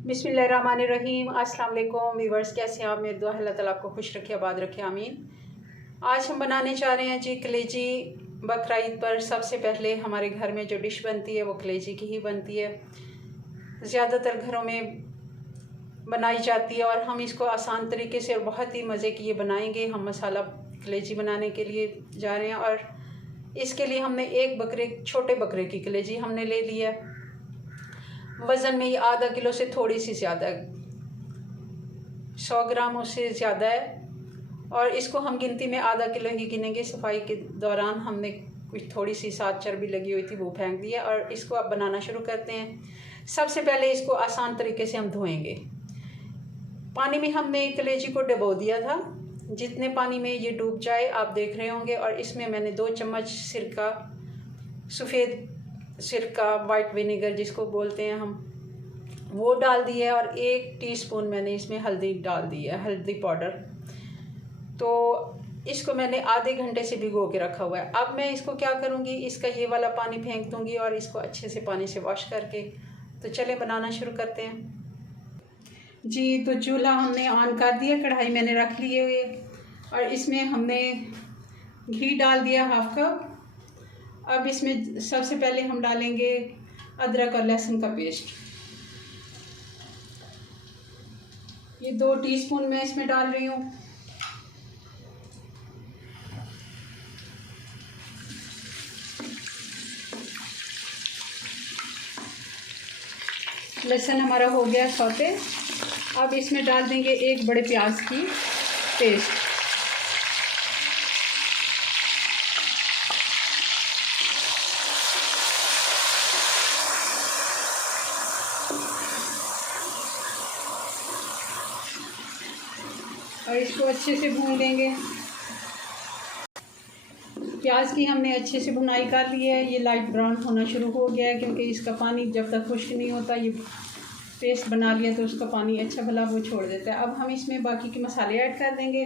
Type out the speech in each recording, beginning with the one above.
बिस्मिल्लाहिर्रहमानिर्रहीम। अस्सलाम वालेकुम व्यूअर्स, कैसे हैं आप? मेरी दुआ है अल्लाह ताला आपको खुश रखे, आबाद रखे, आमीन। आज हम बनाने चाह रहे हैं जी कलेजी। बकरा ईद पर सबसे पहले हमारे घर में जो डिश बनती है वो कलेजी की ही बनती है। ज़्यादातर घरों में बनाई जाती है और हम इसको आसान तरीके से और बहुत ही मज़े की ये बनाएंगे। हम मसाला कलेजी बनाने के लिए जा रहे हैं और इसके लिए हमने छोटे बकरे की कलेजी हमने ले ली है। वज़न में ये आधा किलो से थोड़ी सी ज़्यादा है, 100 ग्राम से ज़्यादा है। और इसको हम गिनती में आधा किलो ही गिनेंगे। सफाई के दौरान हमने कुछ थोड़ी सी साथ चर्बी लगी हुई थी, वो फेंक दिया। और इसको अब बनाना शुरू करते हैं। सबसे पहले इसको आसान तरीके से हम धोएंगे। पानी में हमने कलेजी को डुबो दिया था। जितने पानी में ये डूब जाए आप देख रहे होंगे। और इसमें मैंने 2 चम्मच सिरका, सफ़ेद सिरका, वाइट विनेगर जिसको बोलते हैं हम, वो डाल दिया है। और 1 टीस्पून मैंने इसमें हल्दी डाल दी है, हल्दी पाउडर। तो इसको मैंने आधे घंटे से भिगो के रखा हुआ है। अब मैं इसको क्या करूँगी, इसका ये वाला पानी फेंक दूँगी और इसको अच्छे से पानी से वॉश करके, तो चलें बनाना शुरू करते हैं जी। तो चूल्हा हमने ऑन कर दिया, कढ़ाई मैंने रख ली हुई और इसमें हमने घी डाल दिया 1/2 कप। अब इसमें सबसे पहले हम डालेंगे अदरक और लहसुन का पेस्ट। ये 2 टीस्पून मैं इसमें डाल रही हूँ। लहसुन हमारा हो गया सौते। अब इसमें डाल देंगे 1 बड़े प्याज की पेस्ट। और इसको अच्छे से भून लेंगे। प्याज की हमने अच्छे से भुनाई कर ली है। ये लाइट ब्राउन होना शुरू हो गया है, क्योंकि इसका पानी जब तक खुश्क नहीं होता, ये पेस्ट बना लिया तो उसका पानी अच्छा भला वो छोड़ देता है। अब हम इसमें बाकी के मसाले ऐड कर देंगे।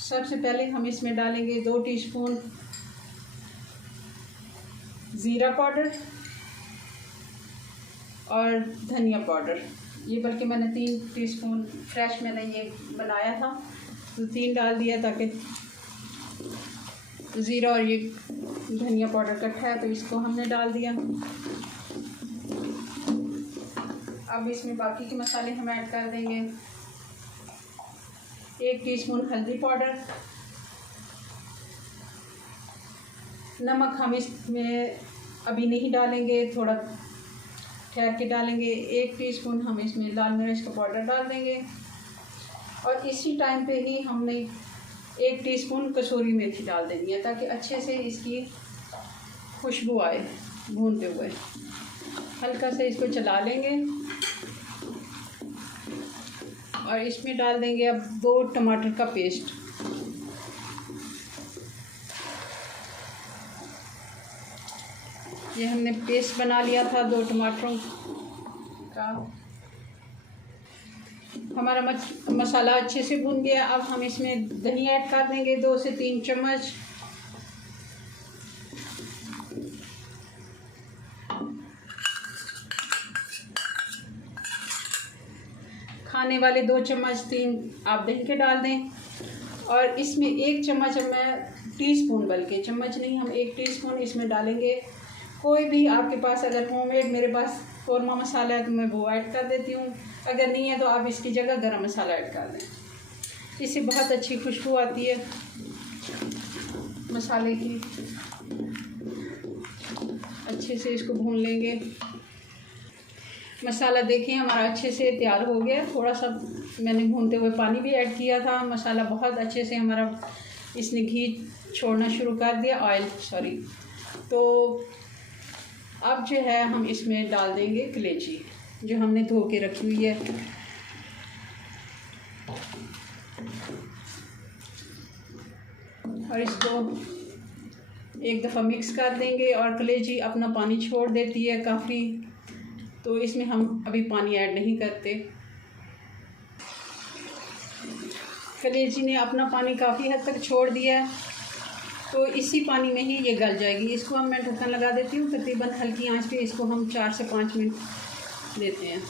सबसे पहले हम इसमें डालेंगे 2 टीस्पून ज़ीरा पाउडर और धनिया पाउडर। ये बल्कि मैंने 3 टीस्पून फ्रेश मैंने ये बनाया था, तो 3 डाल दिया, ताकि ज़ीरा और ये धनिया पाउडर इकट्ठा है तो इसको हमने डाल दिया। अब इसमें बाकी के मसाले हम ऐड कर देंगे। 1 टीस्पून हल्दी पाउडर, नमक हम इसमें अभी नहीं डालेंगे, थोड़ा ठहर के डालेंगे। 1 टीस्पून हम इसमें लाल मिर्च का पाउडर डाल देंगे। और इसी टाइम पे ही हमने 1 टीस्पून कसूरी मेथी डाल देनी है, ताकि अच्छे से इसकी खुशबू आए। भूनते हुए हल्का से इसको चला लेंगे। और इसमें डाल देंगे अब 2 टमाटर का पेस्ट। ये हमने पेस्ट बना लिया था 2 टमाटरों का। हमारा मसाला अच्छे से भून गया। अब हम इसमें दही ऐड कर देंगे 2 से 3 चम्मच। खाने वाले 2 चम्मच 3 आप दही के डाल दें। और इसमें 1 चम्मच मैं टीस्पून, बल्कि चम्मच नहीं, हम 1 टीस्पून इसमें डालेंगे। कोई भी आपके पास अगर होममेड, मेरे पास कौरमा मसाला है तो मैं वो ऐड कर देती हूँ। अगर नहीं है तो आप इसकी जगह गरम मसाला ऐड कर दें। इससे बहुत अच्छी खुशबू आती है मसाले की। अच्छे से इसको भून लेंगे। मसाला देखिए हमारा अच्छे से तैयार हो गया। थोड़ा सा मैंने भूनते हुए पानी भी ऐड किया था। मसाला बहुत अच्छे से हमारा, इसने घी छोड़ना शुरू कर दिया, ऑयल सॉरी। तो अब जो है हम इसमें डाल देंगे कलेजी, जो हमने धो के रखी हुई है। और इसको एक दफ़ा मिक्स कर देंगे। और कलेजी अपना पानी छोड़ देती है काफ़ी, तो इसमें हम अभी पानी ऐड नहीं करते। कलेजी ने अपना पानी काफ़ी हद तक छोड़ दिया है, तो इसी पानी में ही ये गल जाएगी। इसको हम मैं ढक्कन लगा देती हूँ। तकरीबन हल्की आंच पे इसको हम 4 से 5 मिनट देते हैं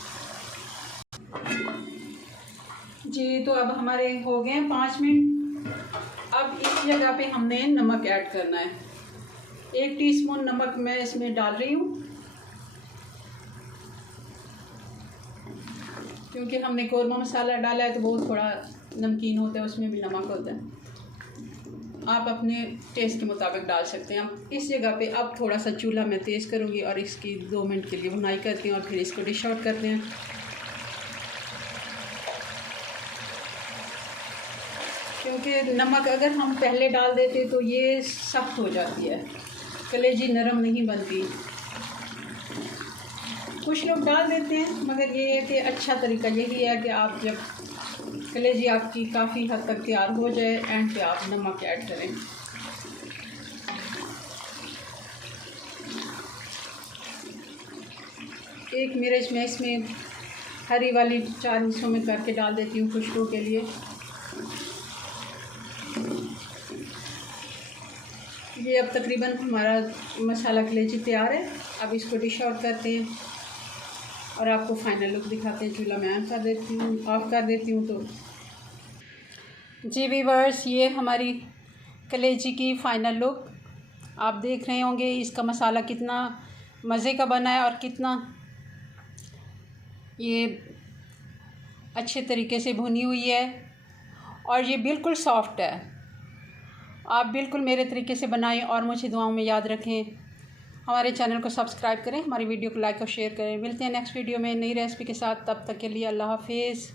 जी। तो अब हमारे हो गए 5 मिनट। अब इस जगह पे हमने नमक ऐड करना है। 1 टीस्पून नमक मैं इसमें डाल रही हूँ, क्योंकि हमने कौरमा मसाला डाला है तो वो थोड़ा नमकीन होता है, उसमें भी नमक होता है। आप अपने टेस्ट के मुताबिक डाल सकते हैं। अब इस जगह पे अब थोड़ा सा चूल्हा मैं तेज़ करूँगी और इसकी 2 मिनट के लिए भुनाई करती हूँ और फिर इसको डिश आउट करते हैं। क्योंकि नमक अगर हम पहले डाल देते तो ये सख्त हो जाती है, कलेजी नरम नहीं बनती। कुछ लोग डाल देते हैं, मगर ये है कि अच्छा तरीका यही है कि आप जब कलेजी आपकी काफ़ी हद तक तैयार हो जाए, एंड पे आप नमक ऐड करें। एक मिर्च मैं इसमें हरी वाली 4 हिस्सों में करके डाल देती हूँ खुशबू के लिए। ये अब तकरीबन हमारा मसाला कलेजी तैयार है। अब इसको डिश आउट करते हैं और आपको फाइनल लुक दिखाते हैं। चूल्हा मैं ऑफ कर देती हूँ। तो जी व्यूअर्स, ये हमारी कलेजी की फ़ाइनल लुक आप देख रहे होंगे। इसका मसाला कितना मज़े का बना है और कितना ये अच्छे तरीके से भुनी हुई है, और ये बिल्कुल सॉफ्ट है। आप बिल्कुल मेरे तरीके से बनाएं और मुझे दुआओं में याद रखें। हमारे चैनल को सब्सक्राइब करें, हमारी वीडियो को लाइक और शेयर करें। मिलते हैं नेक्स्ट वीडियो में नई रेसिपी के साथ। तब तक के लिए अल्लाह हाफिज़।